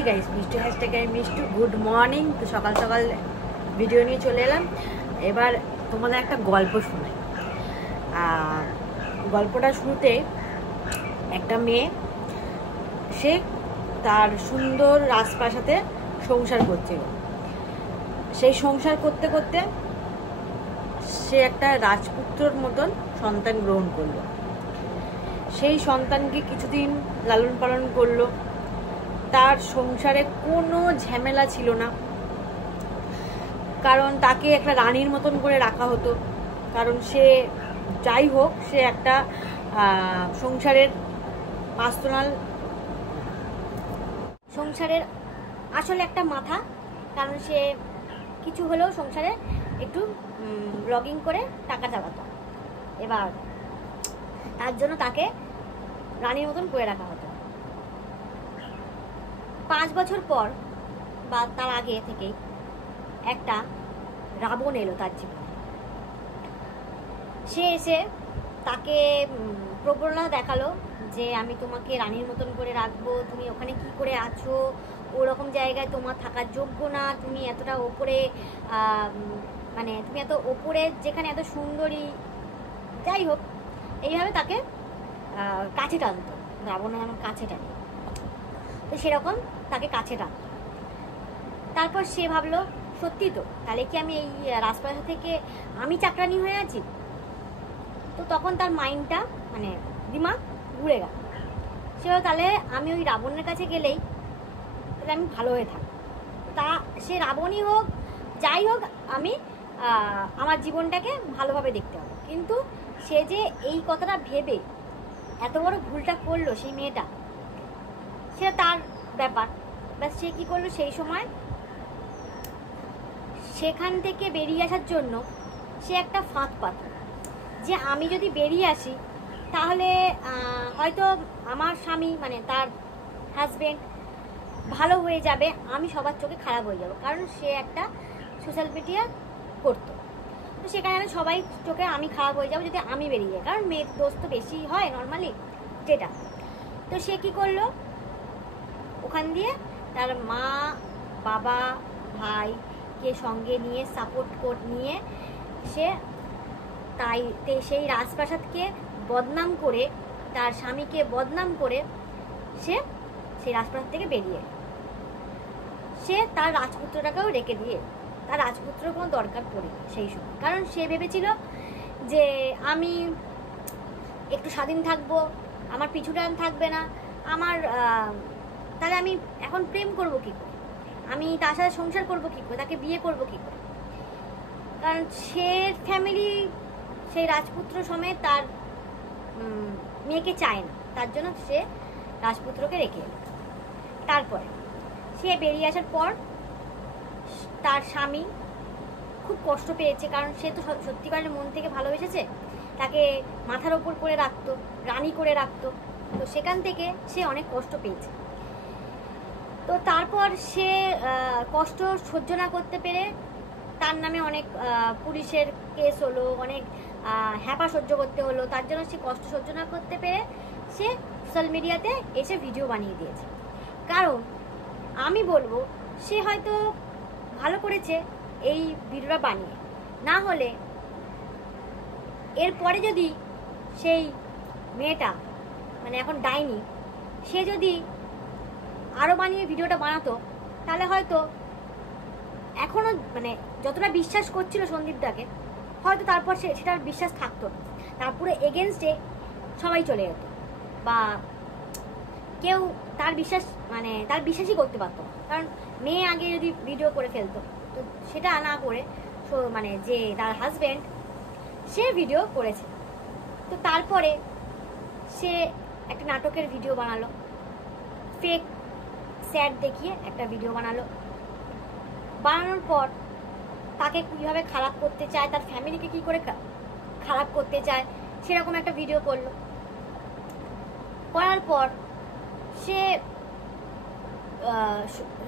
Hi guys, Mishtu hashtag Mishtu good morning. তো সকাল সকাল ভিডিও নিয়ে চলে এলাম। এবার তোমাদের একটা গল্প শোনাই। গল্পটা শুরুতে একটা মেয়ে, সে তার সুন্দর রাজপ্রাসাদে সংসার করছিল। সেই সংসার করতে করতে সে একটা রাজপুত্রর মতন সন্তান গ্রহণ করলো। সেই সন্তানকে কিছুদিন লালন পালন করলো। তার সংসারে কোনো ঝামেলা ছিল না, কারণ তাকে একটা রানীর মতন করে রাখা হতো। কারণ সে যাই হোক, সে একটা সংসারের আসলে একটা মাথা। কারণ সে কিছু হলেও সংসারে একটু ব্লগিং করে টাকা চালাতো। এবার তার জন্য তাকে রানীর মতন করে রাখা হতো। 5 বছর পর বা তার আগে থেকেই একটা রাবণ এলো তার জীবনে। সে এসে তাকে প্রবণতা দেখালো যে আমি তোমাকে রানীর মতন করে রাখবো, তুমি ওখানে কি করে আছো, ওরকম জায়গায় তোমার থাকার যোগ্য না, তুমি এতটা ওপরে মানে তুমি এত ওপরে যেখানে এত সুন্দরী, যাই হোক এইভাবে তাকে কাছে টানতো। রাবণ যেমন কাছে টানে, তো সেরকম তাকে কাছে টানতো। তারপর সে ভাবলো সত্যি তো, তাহলে কি আমি এই রাজপ্রাসাদ থেকে আমি চাকরানি হয়ে আছি? তো তখন তার মাইন্ডটা মানে দিমাগ ঘুরে গেল। সে তাহলে আমি ওই রাবণের কাছে গেলেই তাহলে আমি ভালো হয়ে থাকবো। তা সে রাবণই হোক যাই হোক, আমি আমার জীবনটাকে ভালোভাবে দেখতে হবে। কিন্তু সে যে এই কথাটা ভেবে এত বড় ভুলটা করলো সেই মেয়েটা, সেটা তার ব্যাপার। ব্যাস সে কী করলো, সেই সময় সেখান থেকে বেরিয়ে আসার জন্য সে একটা ফাঁদ পাতল যে আমি যদি বেরিয়ে আসি তাহলে হয়তো আমার স্বামী মানে তার হাজবেন্ড ভালো হয়ে যাবে, আমি সবার চোখে খারাপ হয়ে যাব। কারণ সে একটা সোশ্যাল মিডিয়া করতো, তো সেখানে সবাই চোখে আমি খারাপ হয়ে যাবো যদি আমি বেরিয়ে যাই। কারণ মেয়ের দোষ তো বেশি হয় নর্মালি যেটা। তো সে কী করলো, ওখান দিয়ে তার মা বাবা ভাইকে সঙ্গে নিয়ে সাপোর্ট নিয়ে সে সেই রাজপ্রাসাদকে বদনাম করে, তার স্বামীকে বদনাম করে সে সেই রাজপ্রাসাদ থেকে বেরিয়ে সে তার রাজপুত্রটাকেও রেখে দিয়ে, তার রাজপুত্রের কোনো দরকার পড়ে সেই সময়। কারণ সে ভেবেছিল যে আমি একটু স্বাধীন থাকবো, আমার পিছু টান থাকবে না, আমার তাহলে আমি এখন প্রেম করব কী করে, আমি তার সাথে সংসার করব কী করে, তাকে বিয়ে করব কী করে। কারণ সে ফ্যামিলি সেই রাজপুত্র সমেত তার মেয়েকে চায় না, তার জন্য সে রাজপুত্রকে রেখে এলো। তারপরে সে বেরিয়ে আসার পর তার স্বামী খুব কষ্ট পেয়েছে, কারণ সে তো সত্যিকারের মন থেকে ভালোবেসেছে, তাকে মাথার ওপর করে রাখতো, রানী করে রাখতো। তো সেখান থেকে সে অনেক কষ্ট পেয়েছে। তো তারপর সে কষ্ট সহ্য না করতে পেরে তার নামে অনেক পুলিশের কেস হলো, অনেক হ্যাপা সহ্য করতে হলো। তার জন্য সে কষ্ট সহ্য না করতে পেরে সে সোশ্যাল মিডিয়াতে এসে ভিডিও বানিয়ে দিয়েছে। কারণ আমি বলবো সে হয়তো ভালো করেছে এই ভিডিওটা বানিয়ে, না হলে এরপরে যদি সেই মেয়েটা মানে এখন ডাইনি, সে যদি আরও বানিয়ে ভিডিওটা বানাতো তাহলে হয়তো এখনও মানে যতটা বিশ্বাস করছিল সন্দীপদাকে, হয়তো তারপর সেটার বিশ্বাস থাকতো না, তারপরে এগেনস্টে সবাই চলে যেত বা কেউ তার বিশ্বাস মানে তার বিশ্বাসই করতে পারতো না। কারণ মেয়ে আগে যদি ভিডিও করে ফেলতো, তো সেটা না করে মানে যে তার হাজব্যান্ড সে ভিডিও করেছে। তো তারপরে সে একটা নাটকের ভিডিও বানালো, ফেক স্যাড দেখিয়ে একটা ভিডিও বানানোর পর তাকে কীভাবে খারাপ করতে চায়, তার ফ্যামিলিকে কী করে খারাপ করতে চায় সেরকম একটা ভিডিও করলো। করার পর সে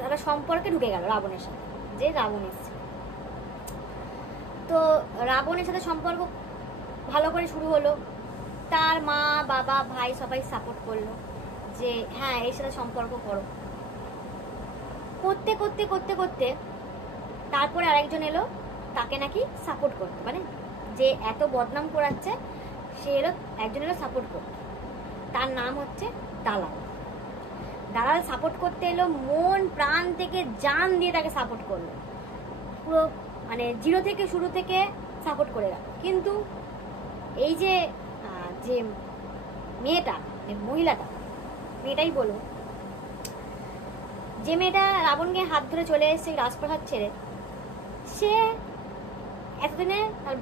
একটা সম্পর্কে ঢুকে গেল রাবণের সাথে, যে রাবণ এসছে। তো রাবণের সাথে সম্পর্ক ভালো করে শুরু হলো। তার মা বাবা ভাই সবাই সাপোর্ট করলো যে হ্যাঁ এর সাথে সম্পর্ক করো। করতে করতে করতে করতে তারপরে আরেকজন এলো তাকে নাকি সাপোর্ট করতে, মানে যে এত বদনাম করাচ্ছে সে এলো, একজন এলো সাপোর্ট করতে, তার নাম হচ্ছে দালাল। দালাল সাপোর্ট করতে এলো, মন প্রাণ থেকে জান দিয়ে তাকে সাপোর্ট করলো, পুরো মানে জিরো থেকে শুরু থেকে সাপোর্ট করে গেল। কিন্তু এই যে যে মেয়েটা, মহিলাটা, মেয়েটাই বলবো, যে মেয়েটা রাবণকে হাত ধরে চলে এসেছে রাজপ্রাসাদ ছেড়ে, সে এতদিনে তার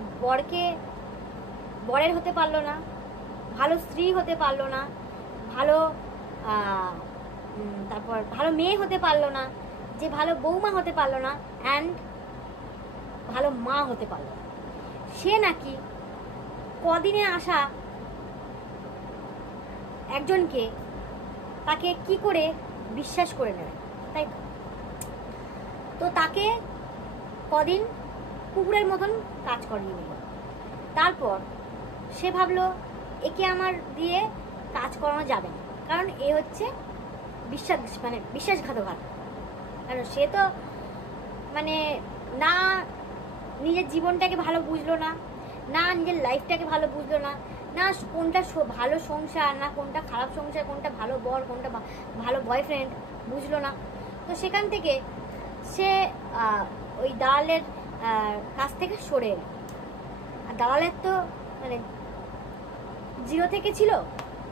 বরের হতে পারলো না, ভালো স্ত্রী হতে পারলো না, ভালো তারপর ভালো মেয়ে হতে পারলো না, যে ভালো বৌমা হতে পারলো না, অ্যান্ড ভালো মা হতে পারলো না। সে নাকি কদিনে আসা একজনকে তাকে কি করে বিশ্বাস করে নেবে, তাই তো তাকে কদিন কুকুরের মতন কাজ করিয়ে নিল। তারপর সে ভাবলো একে আমার দিয়ে কাজ করানো যাবে না, কারণ এ হচ্ছে বিশ্বাসঘাতকতা। কারণ সে তো মানে না নিজের জীবনটাকে ভালো বুঝলো না, না নিজের লাইফটাকে ভালো বুঝলো না, না কোনটা ভালো সংসার, না কোনটা খারাপ সংসার, কোনটা ভালো বর, কোনটা ভালো বয়ফ্রেন্ড বুঝলো না। তো সেখান থেকে সে ওই দালালের কাছ থেকে সরে এলো। আর দালালের তো মানে জিরো থেকে ছিল,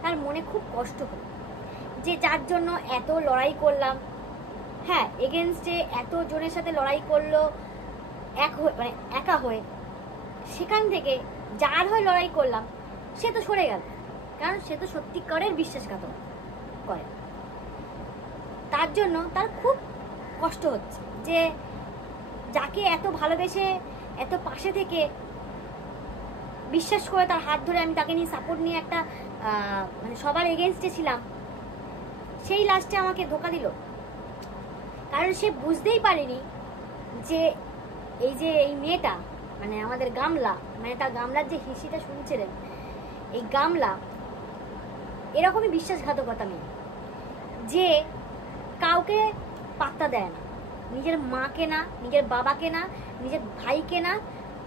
তার মনে খুব কষ্ট হলো যে যার জন্য এত লড়াই করলাম, হ্যাঁ এগেনস্টে এত জনের সাথে লড়াই করলো মানে একা হয়ে, সেখান থেকে যার হয়ে লড়াই করলাম সে তো সরে গেল, কারণ সে তো সত্যিকারের বিশ্বাসঘাতক করে। তার জন্য তার খুব কষ্ট হচ্ছে যে যাকে এত ভালোবেসে এত পাশে থেকে বিশ্বাস করে তার হাত ধরে আমি তাকে নিয়ে সাপোর্ট নিয়ে একটা মানে সবার এগেনস্টে ছিলাম, সেই লাস্টে আমাকে ধোকা দিল। কারণ সে বুঝতেই পারেনি যে এই মেয়েটা মানে আমাদের গামলা, মানে তার গামলার যে হিসিটা শুনছিলেন, এই গামলা এরকমই বিশ্বাসঘাতকতা মেয়ে, যে কাউকে পাত্তা দেয় না, নিজের মাকে না, নিজের বাবাকে না, নিজের ভাইকে না,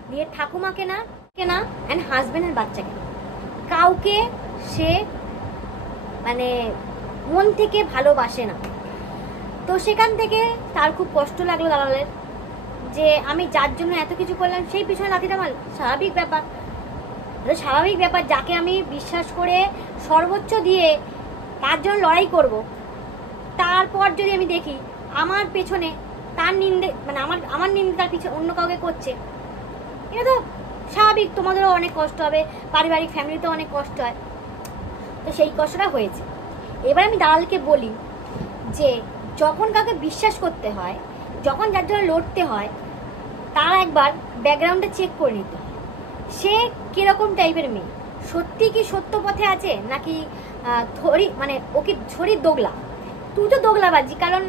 নিজের ঠাকুমাকে না, অ্যান্ড হাজবেন্ড আর বাচ্চাকে না, কাউকে সে মানে মন থেকে ভালোবাসে না। তো সেখান থেকে তার খুব কষ্ট লাগলো দালালের, যে আমি যার জন্য এত কিছু করলাম সেই পিছনে লাথিটা মারল। স্বাভাবিক ব্যাপার, যাকে আমি বিশ্বাস করে সর্বোচ্চ দিয়ে তার জন্য লড়াই করব, তারপর যদি আমি দেখি আমার পেছনে তার নিন্দে, মানে আমার নিন্দে তার পিছনে অন্য কাউকে করছে, এটা তো স্বাভাবিক, তোমাদেরও অনেক কষ্ট হবে, পারিবারিক ফ্যামিলিতেও অনেক কষ্ট হয়। তো সেই কষ্টটা হয়েছে। এবার আমি দালালকে বলি যে যখন কাউকে বিশ্বাস করতে হয়, যখন যার জন্য লড়তে হয়, তার একবার ব্যাকগ্রাউন্ডটা চেক করে নিতে হয়, সে কিরকম টাইপের মেয়ে, সত্যি কি সত্য পথে আছে নাকি মানে ওকে ছড়ির দোগলা। তুই তো দোগলাবাজি, কারণ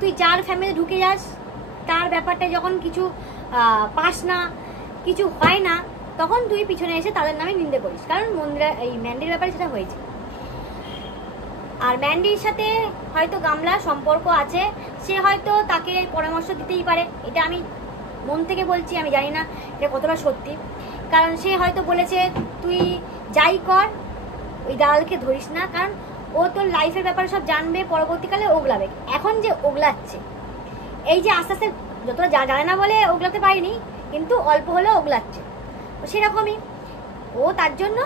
তুই যার ফ্যামিলি ঢুকে যাস, তার ব্যাপারটা যখন কিছু পাস না, কিছু হয় না, তখন তুই পিছনে এসে তাদের নামে নিন্দে করিস। কারণ এই ম্যান্ডির ব্যাপারে সেটা হয়েছে। আর ম্যান্ডির সাথে হয়তো গামলার সম্পর্ক আছে, সে হয়তো তাকে পরামর্শ দিতেই পারে, এটা আমি মন থেকে বলছি, আমি জানি না এটা কতটা সত্যি। কারণ সে হয়তো বলেছে তুই যাই কর ওই দালালকে ধরিস না, কারণ ও তোর লাইফের ব্যাপারে সব জানবে, পরবর্তীকালে ওগলাবে। এখন যে ওগলাচ্ছে, এই যে আস্তে আস্তে যতটা জানে না বলে ওগলাতে পারিনি, কিন্তু অল্প হলেও ওগলাচ্ছে, সেরকমই ও তার জন্য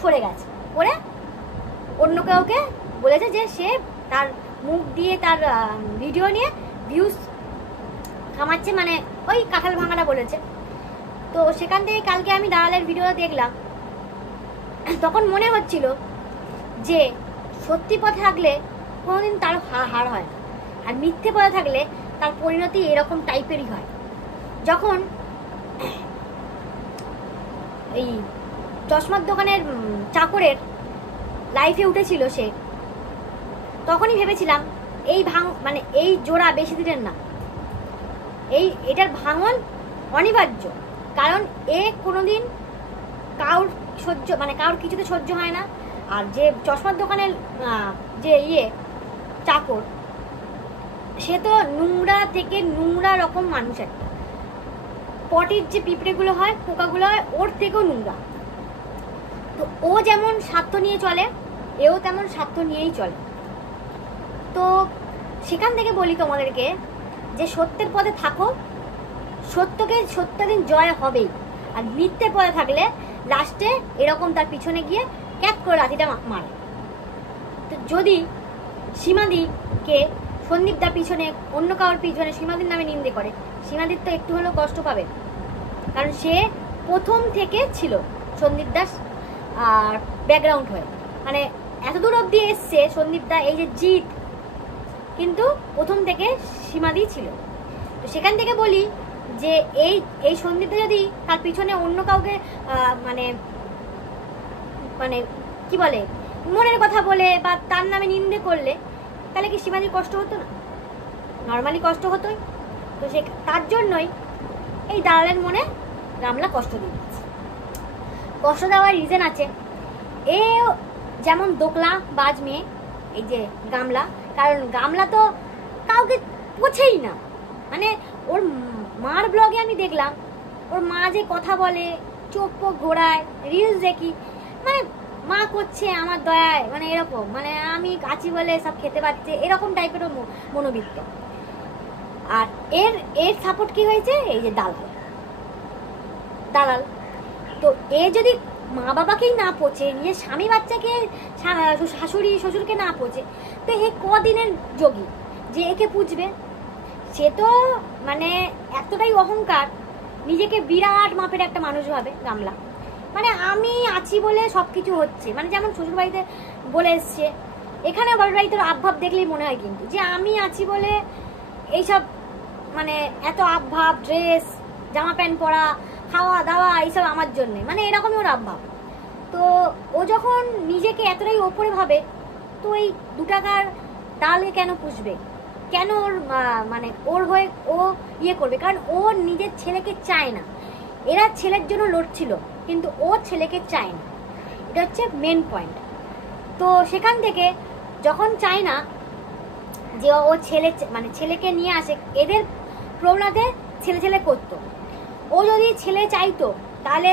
সরে গেছে, করে অন্য কাউকে বলেছে যে সে তার মুখ দিয়ে তার ভিডিও নিয়ে ভিউজ কামাচ্ছে, মানে ওই কাঁঠাল ভাঙাটা বলেছে। তো সেখান থেকে কালকে আমি দালালের ভিডিওটা দেখলাম, তখন মনে হচ্ছিল যে সত্যি পথে থাকলে কোনোদিন তার হার হয় না, আর মিথ্যে পথে থাকলে তার পরিণতি এরকম টাইপেরই হয়। যখন এই চশমার দোকানের চাকরের লাইফে উঠেছিল সে, তখনই ভেবেছিলাম মানে এই জোড়া বেশি দিনের না, এটার ভাঙন অনিবার্য। কারণ এ কোনোদিন কারোর কারোর কিছুতে সহ্য হয় না। আর যে চশমার দোকানের যে চাকর, সে তো নোংরা থেকে নোংরা রকম মানুষ একটা, পটির যে পিঁপড়েগুলো হয়, পোকাগুলো হয়, ওর থেকেও নোংরা। তো ও যেমন স্বার্থ নিয়ে চলে, এও তেমন স্বার্থ নিয়েই চলে। তো সেখান থেকে বলি তোমাদেরকে যে সত্যের পথে থাকো, সত্যদিন জয় হবেই। আর মিথ্যের পথে থাকলে লাস্টে এরকম তার পিছনে গিয়ে ক্যাপ করে লাঠিটা মারে। তো যদি সীমাদিকে সন্দীপদার পিছনে, অন্য কারোর পিছনে সীমাদির নামে নিন্দে করে, সীমাদির তো একটু হলেও কষ্ট পাবে, কারণ সে প্রথম থেকে ছিল সন্দীপ দাস আর ব্যাকগ্রাউন্ড হয়ে, মানে এতদূর অব্দি এসছে সন্দীপ দা, এই যে জিত, কিন্তু প্রথম থেকে সীমাদি ছিল। তো সেখান থেকে বলি যে এই সন্দীপটা যদি তার পিছনে অন্য কাউকে মানে মানে কি বলে, মনের কথা বলে বা তার নামে নিন্দে করলে, তাহলে কি সীমাদির কষ্ট হতো না? নর্মালি কষ্ট হতোই। তো সে তার জন্যই এই দালালের মনে গামলা কষ্ট দিয়েছে। কষ্ট দেওয়ার রিজন আছে, এ যেমন দোকলা বাজ মেয়ে, এই যে গামলা, কারণ গামলা তো কাউকে পোছেই না। মানে ওর মার ব্লগে আমি দেখলাম ওর মা যে কথা বলে, চোখ পোক ঘোরায়, রিলস দেখি, মানে মা করছে আমার দয়ায়, মানে এরকম, মানে আমি আছি বলে সব খেতে পাচ্ছে, এরকম টাইপের মনোবৃত্ত। আর এর সাপোর্ট কি হয়েছে, এই যে দালাল। তো এ যদি মা বাবাকেই না পোছে, নিজের স্বামী বাচ্চাকে, শাশুড়ি শ্বশুরকে না পোছে, তো এ কদিনের যোগী যে একে পুজবে? সে তো মানে এতটাই অহংকার, নিজেকে বিরাট মাপের একটা মানুষ ভাবে গামলা। মানে আমি আছি বলে সবকিছু হচ্ছে, মানে যেমন শ্বশুর বাড়িতে বলে এসছে, এখানে বাড়ির বাড়িতে আবভাব দেখলেই মনে হয় কিন্তু যে আমি আছি বলে এইসব, মানে এত আবভাব, ড্রেস, জামা প্যান্ট পরা, খাওয়া দাওয়া, এইসব আমার জন্যে, মানে এরকমই ওর আবভাব। তো ও যখন নিজেকে এতটাই ওপরে ভাবে, তো এই 2 টাকার ডালকে কেন পুষবে, কেন ওর মানে ওর হয়ে ও ইয়ে করবে? কারণ ও নিজের ছেলেকে চায় না। এরা ছেলের জন্য লড়ছিল, কিন্তু ও ছেলেকে চায় না, এটা হচ্ছে মেন পয়েন্ট। তো সেখান থেকে যখন চায় না যে ও মানে ছেলেকে নিয়ে আসে, এদের প্রবণতাতে ছেলে করতো। ও যদি ছেলে চাইতো, তাহলে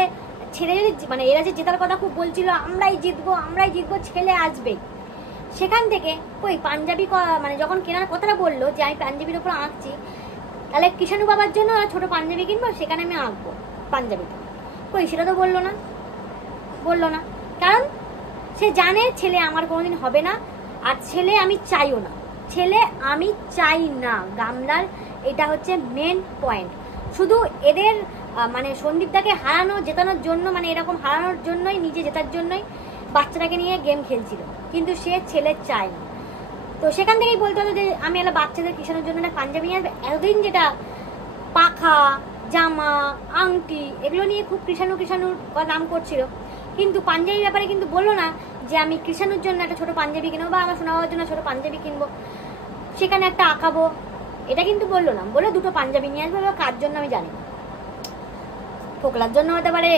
ছেলে যদি, মানে এরা যে জেতার কথা খুব বলছিল, আমরাই জিতবো, ছেলে আসবে। সেখান থেকে কই পাঞ্জাবি, মানে যখন কেনার কথাটা বললো যে আমি পাঞ্জাবির ওপর আঁকছি, তাহলে কিষাণু বাবার জন্য ছোট পাঞ্জাবি কিনবো, সেখানে আমি আঁকবো পাঞ্জাবিটা, কই সেটা তো বললো না। কারণ সে জানে ছেলে আমার কোনোদিন হবে না, আর ছেলে আমি চাইও না, গামলার এটা হচ্ছে মেন পয়েন্ট। শুধু এদের মানে সন্দীপদাকে জেতানোর জন্য, মানে এরকম হারানোর জন্যই, নিজে জেতার জন্যই বাচ্চাটাকে নিয়ে গেম খেলছিল, কিন্তু সে ছেলে চায় না। তো সেখান থেকেই বলতে হতো যে আমি একটা বাচ্চাদের কিষানোর জন্য একটা পাঞ্জাবি নিয়ে আসবে। এতদিন যেটা পাখা, জামা, আংটি, এগুলো নিয়ে খুব কৃষাণুর নাম করছিল, কিন্তু পাঞ্জাবির ব্যাপারে কিন্তু বললো না যে আমি কৃষাণুর জন্য একটা ছোট পাঞ্জাবি কিনবো, বা আমার শোনা হওয়ার জন্য ছোট পাঞ্জাবি কিনবো, সেখানে একটা আঁকাবো, এটা কিন্তু বললো না। বলে 2টো পাঞ্জাবি নিয়ে আসবে, কার জন্য আমি জানি না, ফোকলার জন্য হতে পারে,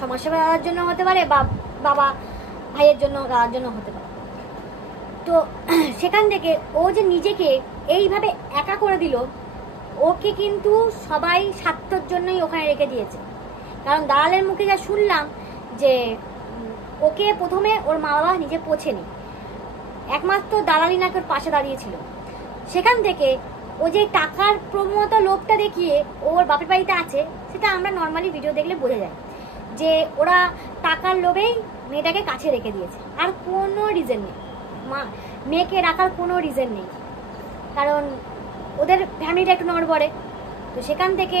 সমাজসেবা দাদার জন্য হতে পারে, বা বাবা ভাইয়ের জন্য, দাদার জন্য হতে পারে। তো সেখান থেকে ও যে নিজেকে এইভাবে একা করে দিল, ওকে কিন্তু সবাই স্বার্থের জন্যই ওখানে রেখে দিয়েছে। কারণ দালালের মুখে যা শুনলাম যে ওকে প্রথমে ওর মা বাবা নিজে পোছেনি, একমাত্র দালালি নাকি ওর পাশে দাঁড়িয়েছিল। সেখান থেকে ও যে টাকার প্রবণতা, লোভটা দেখিয়ে ওর বাপের বাড়িতে আছে, সেটা আমরা নর্মালি ভিডিও দেখলে বোঝা যায় যে ওরা টাকার লোভেই মেয়েটাকে কাছে রেখে দিয়েছে, আর কোনো রিজন নেই, মেয়েকে রাখার কোনো রিজন নেই, কারণ ওদের ফ্যামিলিটা একটু নড়বড়ে। তো সেখান থেকে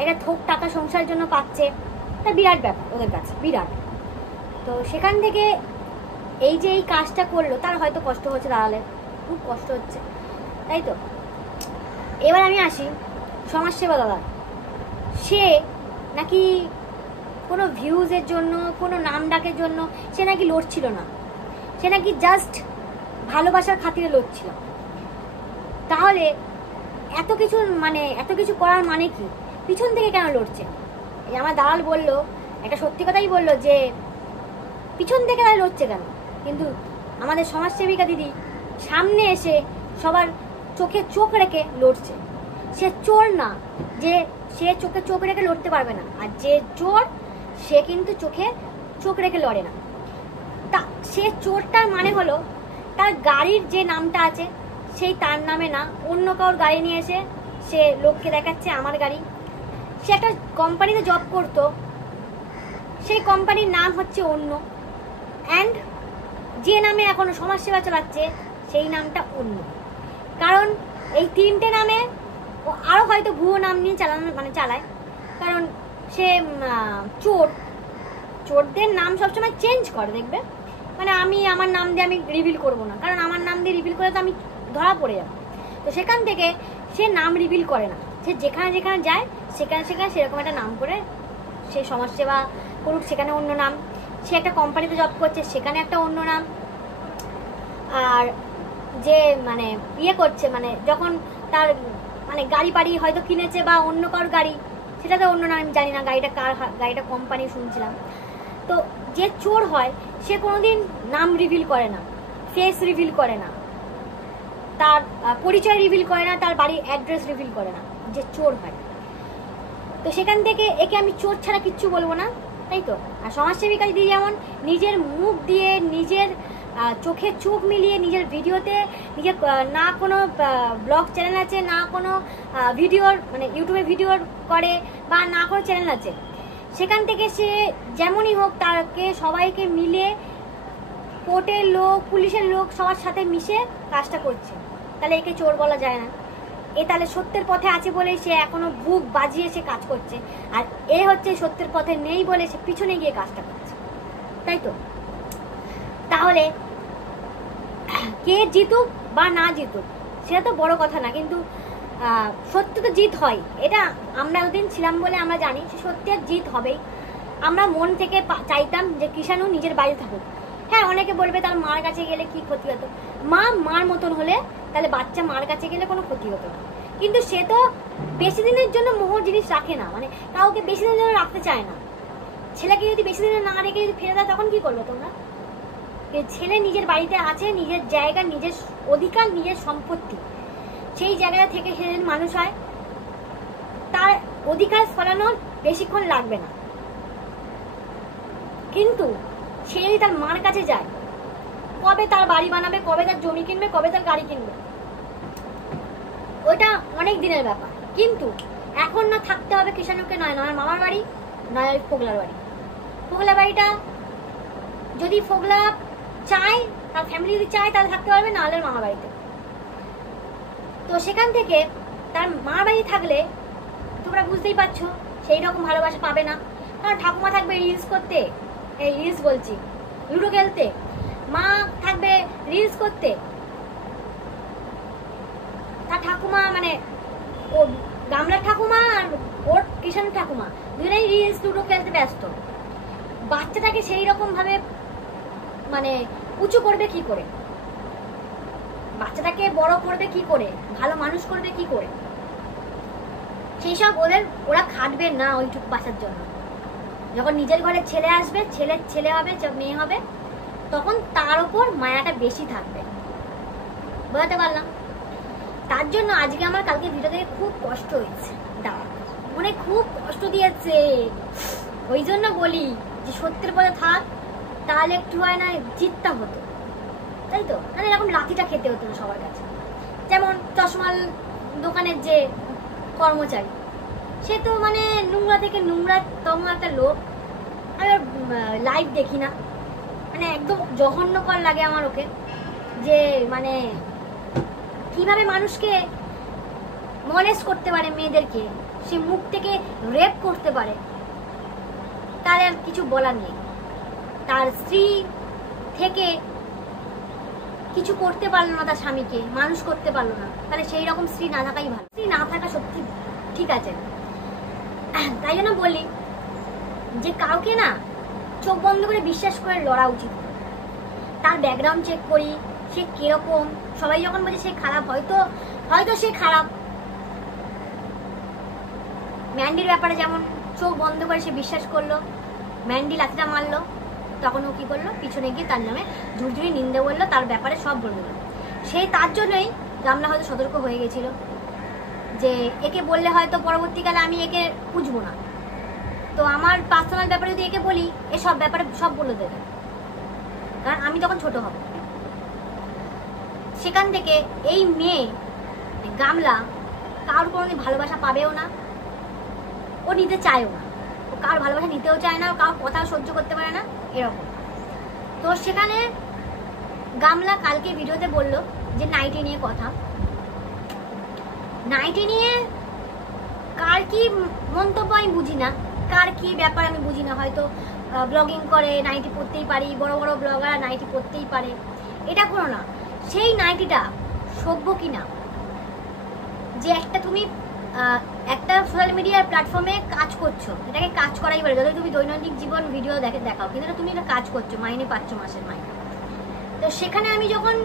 একটা থোক টাকা সংসারের জন্য পাচ্ছে, তা বিরাট ব্যাপার ওদের কাছে, বিরাট। তো সেখান থেকে এই যে এই কাজটা করলো, তার হয়তো কষ্ট হচ্ছে, দালালের খুব কষ্ট হচ্ছে, তাই তো। এবার আমি আসি সমাজসেবা দাদা, সে নাকি কোনো ভিউজের জন্য, কোনো নাম ডাকের জন্য সে নাকি লড়ছিল না, সে নাকি জাস্ট ভালোবাসার খাতিরে লড়ছিল। তাহলে এত কিছু করার মানে কি? পিছন থেকে কেন লড়ছে? এই আমার দালাল বললো, একটা সত্যি কথাই বললো যে পিছন থেকে তারা লড়ছে কেন, কিন্তু আমাদের সমাজসেবিকা দিদি সামনে এসে সবার চোখে চোখ রেখে লড়ছে। সে চোর না যে সে চোখে চোখ রেখে লড়তে পারবে না, আর যে চোর সে কিন্তু চোখে চোখ রেখে লড়ে না। তা সে চোরটার মানে হলো তার গাড়ির যে নামটা আছে সেই তার নামে না, অন্য কারোর গাড়ি নিয়ে এসে সে লোককে দেখাচ্ছে আমার গাড়ি। সে একটা কোম্পানিতে জব করতো, সেই কোম্পানির নাম হচ্ছে অন্য, অ্যান্ড যে নামে এখনো সমাজসেবা চালাচ্ছে সেই নামটা অন্য। কারণ এই তিনটে নামে ও আরও হয়তো ভুয়ো নাম নিয়ে চালায়। কারণ সে চোর, চোরদের নাম সবসময় চেঞ্জ করে, দেখবে। মানে আমি আমার নাম দিয়ে আমি রিভিল করবো না, কারণ আমার নাম দিয়ে রিভিল করলে তো আমি ধরা পড়ে যাবো। তো সেখান থেকে সে নাম রিভিল করে না, সে যেখানে যেখানে যায় সেখানে সেখানে সেরকম একটা নাম করে সে সমাজসেবা করুক, সেখানে অন্য নাম। সে একটা কোম্পানিতে জব করছে, সেখানে একটা অন্য নাম। আর যে মানে ইয়ে করছে, মানে যখন তার মানে গাড়ি বাড়ি হয়তো কিনেছে বা অন্য কারোর গাড়ি, সেটাতে অন্য নাম, আমি জানি না গাড়িটা কার, গাড়িটা কোম্পানি শুনছিলাম। তো যে চোর হয় সে কোনোদিন নাম রিভিল করে না, ফেস রিভিল করে না, তার পরিচয় রিভিল করে না, তার বাড়ির অ্যাড্রেস রিভিল করে না, যে চোর হয়। তো সেখান থেকে একে আমি চোর ছাড়া কিচ্ছু বলবো না, তাই তো। আর সমাজসেবিকা দিদি যেমন নিজের মুখ দিয়ে, নিজের চোখে চোখ মিলিয়ে, নিজের ভিডিওতে, নিজের না কোনো ব্লগ চ্যানেল আছে, না কোনো ভিডিওর মানে ইউটিউবে ভিডিও করে, বা না কোনো চ্যানেল আছে, সেখান থেকে সে যেমনই হোক তাকে সবাইকে মিলে, কোর্টের লোক, পুলিশের লোক, সবার সাথে মিশে কাজটা করছে। তাহলে একে চোর বলা যায় না। এ তাহলে সত্যের পথে আছে বলেই সে এখনো বুক বাজিয়ে সে কাজ করছে, আর এ হচ্ছে সত্যের পথে নেই বলে সে পিছনে গিয়ে কাজটা করছে, তাই তো। তাহলে কে জিতুক বা না জিতুক সেটা তো বড় কথা না, কিন্তু সত্য তো জিত হয়, এটা আমরা একদিন ছিলাম বলে আমরা জানি সে সত্যের জিত হবেই। আমরা মন থেকে চাইতাম যে কৃষাণু নিজের বাড়ি থাকুক। হ্যাঁ, অনেকে বলবে তার মার কাছে গেলে কি ক্ষতি হতো, মা মার মতন হলে তাহলে বাচ্চা মার কাছে গেলে কোনো ক্ষতি হতো না। কিন্তু সে তো বেশি দিনের জন্য মোহর জিনিস রাখে না, মানে কাউকে বেশি দিনের জন্য রাখতে চায় না। ছেলেকে যদি বেশি দিনের না রেখে যদি ফেলে দেয় তখন কি করবে তোমরা? ছেলে নিজের বাড়িতে আছে, নিজের জায়গা, নিজের অধিকার, নিজের সম্পত্তি, সেই জায়গাটা থেকে সে যদি মানুষ হয় তার অধিকার ফলানোর বেশিক্ষণ লাগবে না। কিন্তু সে যদি তার মার কাছে যায়, কবে তার বাড়ি বানাবে, কবে তার জমি কিনবে, কবে তার গাড়ি কিনবে, ওইটা অনেক দিনের ব্যাপার। কিন্তু এখন না থাকতে হবে কৃষাণুকে, নয় মামার বাড়ি, নয় ফোগলার বাড়ি। ফোগলা বাড়িটা যদি ফোগলা চায়, তার ফ্যামিলি যদি চায় তাহলে থাকতে পারবে, নাহলে মামার বাড়িতে। তো সেখান থেকে তার মামার বাড়ি থাকলে তোমরা বুঝতেই পারছো সেই রকম ভালোবাসা পাবে না। কারণ ঠাকুমা থাকবে রিলস করতে, এই রিলস বলছি লুডো খেলতে, মা থাকবে রিলস করতে, তার ঠাকুমা মানে ও গামলার ঠাকুমা আর ওর কৃষাণ ঠাকুমা দুজনেই রিলস লুডো খেলতে ব্যস্ত। বাচ্চাটাকে সেই রকম ভাবে মানে উঁচু করবে কি করে, বাচ্চাটাকে বড় করবে কি করে, ভালো মানুষ করবে কি করে, সেই সব ওরা খাটবে না ওইটুকু বাঁচার জন্য। যখন নিজের ঘরে ছেলে আসবে, ছেলে হবে, মেয়ে হবে, তখন তার উপর মায়াটা বেশি থাকবে। বোঝাতে পারলাম? তার জন্য আজকে আমার কালকে ভিডিও দেখে খুব কষ্ট হয়েছে, মনে খুব কষ্ট দিয়েছে। ওই জন্য বলি যে সত্যের পথে থাক, তাহলে একটু হয় না জিতটা হতো, তাই তো। মানে এরকম লাঠিটা খেতে হতো না সবার কাছে। যেমন চশমাল দোকানের যে কর্মচারী, সে তো মানে নোংরা থেকে নোংরাতম একটা লোক। আমি ওর লাইভ দেখি না, মানে একদম জঘন্যকর লাগে আমার ওকে, যে মানে কিভাবে মানুষকে মলেস্ট করতে পারে, মেয়েদেরকে সে মুখ থেকে রেপ করতে পারে, তার আর কিছু বলার নেই। তার স্ত্রী থেকে কিছু করতে পারলো না, তার স্বামীকে মানুষ করতে পারলো না, তাহলে সেই রকম স্ত্রী না থাকাই ভালো। স্ত্রী না থাকা সত্যি ঠিক আছে। তাই জন্য বলি যে কাউকে না চোখ বন্ধ করে বিশ্বাস করে লড়া উচিত। তার ব্যাকগ্রাউন্ড চেক করি, সে কিরকম। সবাই যখন বলছে সে খারাপ, হয়তো সে খারাপ। ম্যান্ডির ব্যাপারে যেমন চোখ বন্ধ করে সে বিশ্বাস করলো, ম্যান্ডি লাঠিটা মারলো, তখন ও কি করলো, পিছনে গিয়ে তার নামে ঝুরঝুরি নিন্দে বললো, তার ব্যাপারে সব বললো। সেই তার জন্যই গামলা হয়তো সতর্ক হয়ে গেছিল যে একে বললে হয়তো পরবর্তীকালে আমি একে বুঝবো না, তো আমার পার্সোনাল ব্যাপারে যদি একে বলি এসব ব্যাপারে সব বলে দেবে, কারণ আমি তখন ছোট হব। সেখান থেকে এই মেয়ে গামলা কারোর কোনোদিন ভালোবাসা পাবেও না, ও নিতে চায়ও না, ও কারোর ভালোবাসা নিতেও চায় না, কারোর কথা সহ্য করতে পারে না, এরকম। তো সেখানে গামলা কালকে ভিডিওতে বলল যে নাইটি নিয়ে কথা, নাইটি নিয়ে কার কি মন্তব্য আমি বুঝি না, কার কি ব্যাপার আমি বুঝি না, হয়তো ব্লগিং করে নাইটি পরতেই পারি, বড় বড় ব্লগার নাইটি পরতেই পারে, এটা কোনো না। সেই নাইটিটা সভ্য কিনা, যে একটা তুমি একটা সোশ্যাল মিডিয়ার প্ল্যাটফর্মে কাজ করছো, এটাকে কাজ করাই বলে, যদি তুমি দৈনন্দিন জীবন ভিডিও দেখাও, কিন্তু তুমি এটা কাজ করছো, মাইনে পাচ্ছ, মাসের মাইনে। তো সেখানে আমি যখন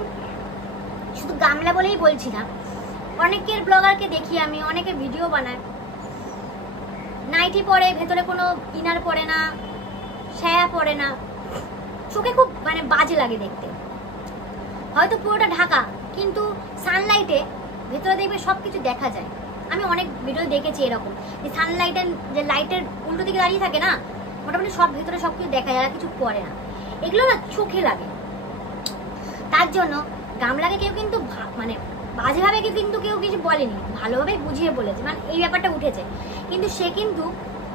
শুধু গামলা বলেই বলছি না, অনেকের ব্লগারকে দেখি আমি, অনেকে ভিডিও বানায় নাইটি পরে, ভেতরে কোনো ইনার পরে না, সায়া পরে না, চোখে খুব মানে বাজে লাগে দেখতে, হয়তো পুরোটা ঢাকা কিন্তু সানলাইটে ভেতরে দেখবে সবকিছু দেখা যায়। আমি অনেক ভিডিও দেখেছি এরকম, যে সানলাইটের যে লাইটের উল্টো দিকে দাঁড়িয়ে থাকে না, মোটামুটি সব ভেতরে সবকিছু দেখা যায়, কিছু পরে না, এগুলো না চোখে লাগে। তার জন্য গামলাকে কেউ কিন্তু মানে বাজেভাবে কিন্তু কেউ কিছু বলেনি, ভালোভাবে বুঝিয়ে বলেছে, মানে এই ব্যাপারটা উঠেছে, কিন্তু সে কিন্তু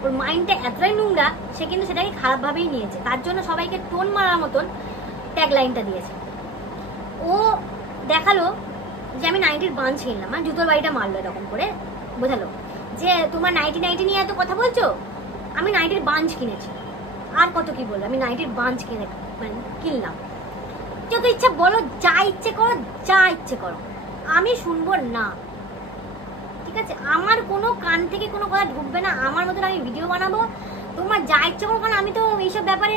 ওর মাইন্ডটা এতটাই নোংরা, সে কিন্তু সেটাকে খারাপভাবেই নিয়েছে, তার জন্য সবাইকে টোন মারার মতন ট্যাগ লাইনটা দিয়েছে। ও দেখালো যে আমি নাইটির বাঞ্চ কিনলাম, মানে জুতোর বাড়িটা মারলো এরকম করে, বোঝালো যে তোমার নাইটি নিয়ে এত কথা বলছো, আমি নাইটির বাঞ্চ কিনেছি, আর কত কি বললো, আমি নাইটির বাঞ্চ মানে কিনলাম, যত ইচ্ছা বলো, যা ইচ্ছে করো, যা ইচ্ছে করো, আমি শুনবো না, ঠিক আছে? আমার কোনো কান থেকে কোনো কথা ঢুকবে না, আমার মতন আমি ভিডিও বানাবো, তোমার যা ইচ্ছে করো, কারণ আমি তো এইসব ব্যাপারে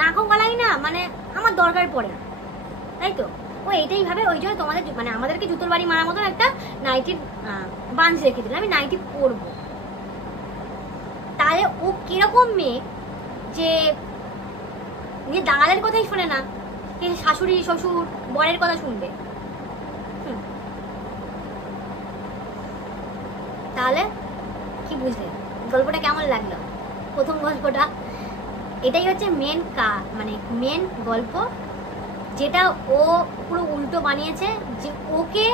নাকও গলাই না, মানে আমার দরকার পড়ে না, তাই তো? ও এইটাই ভাবে, ওই জন্য তোমাদের মানে আমাদেরকে জুতোর বাড়ি মারার মতন একটা নাইটির বাঞ্চ রেখে দিল, আমি নাইটি পরবো। তাহলে ও কিরকম মেয়ে যে দাঁড়ালের কথাই শোনে না, শাশুড়ি শ্বশুর বরের কথা শুনবে? তাহলে কি বুঝলে গল্পটা কেমন লাগলো? প্রথম গল্পটা এটাই হচ্ছে মানে মেন গল্প, যেটা ও পুরো উল্টো বানিয়েছে, যে ওকে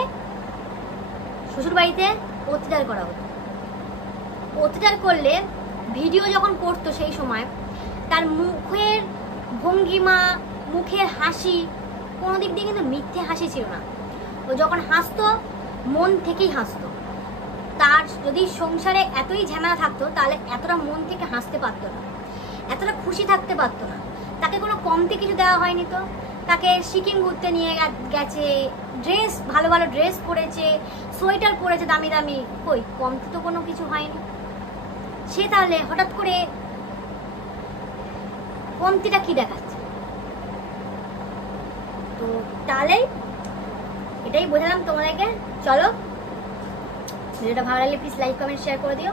শ্বশুর বাড়িতে অত্যাচার করা হতো। অত্যাচার করলে ভিডিও যখন করতো সেই সময় তার মুখের ভঙ্গিমা, মুখের হাসি কোনো দিক দিয়ে কিন্তু মিথ্যে হাসি ছিল না, ও যখন হাসতো মন থেকেই হাসতো। তার যদি সংসারে এতই ঝামেলা থাকতো তাহলে এতটা মন থেকে হাসতে পারতো না, এতটা খুশি থাকতে পারতো না। তাকে কোনো কমতি কিছু দেওয়া হয়নি, তো তাকে সিকিম ঘুরতে নিয়ে গেছে, ড্রেস ভালো ভালো ড্রেস পরেছে, সোয়েটার পরেছে দামি দামি, কই কমতি তো কোনো কিছু হয়নি। সে তাহলে হঠাৎ করে কমতিটা কি দেখাচ্ছে? তো তাহলে এটাই বোঝালাম তোমাদেরকে। চলো, ভিডিওটা ভালো লাগলে প্লিজ লাইক কমেন্ট শেয়ার করে দিও।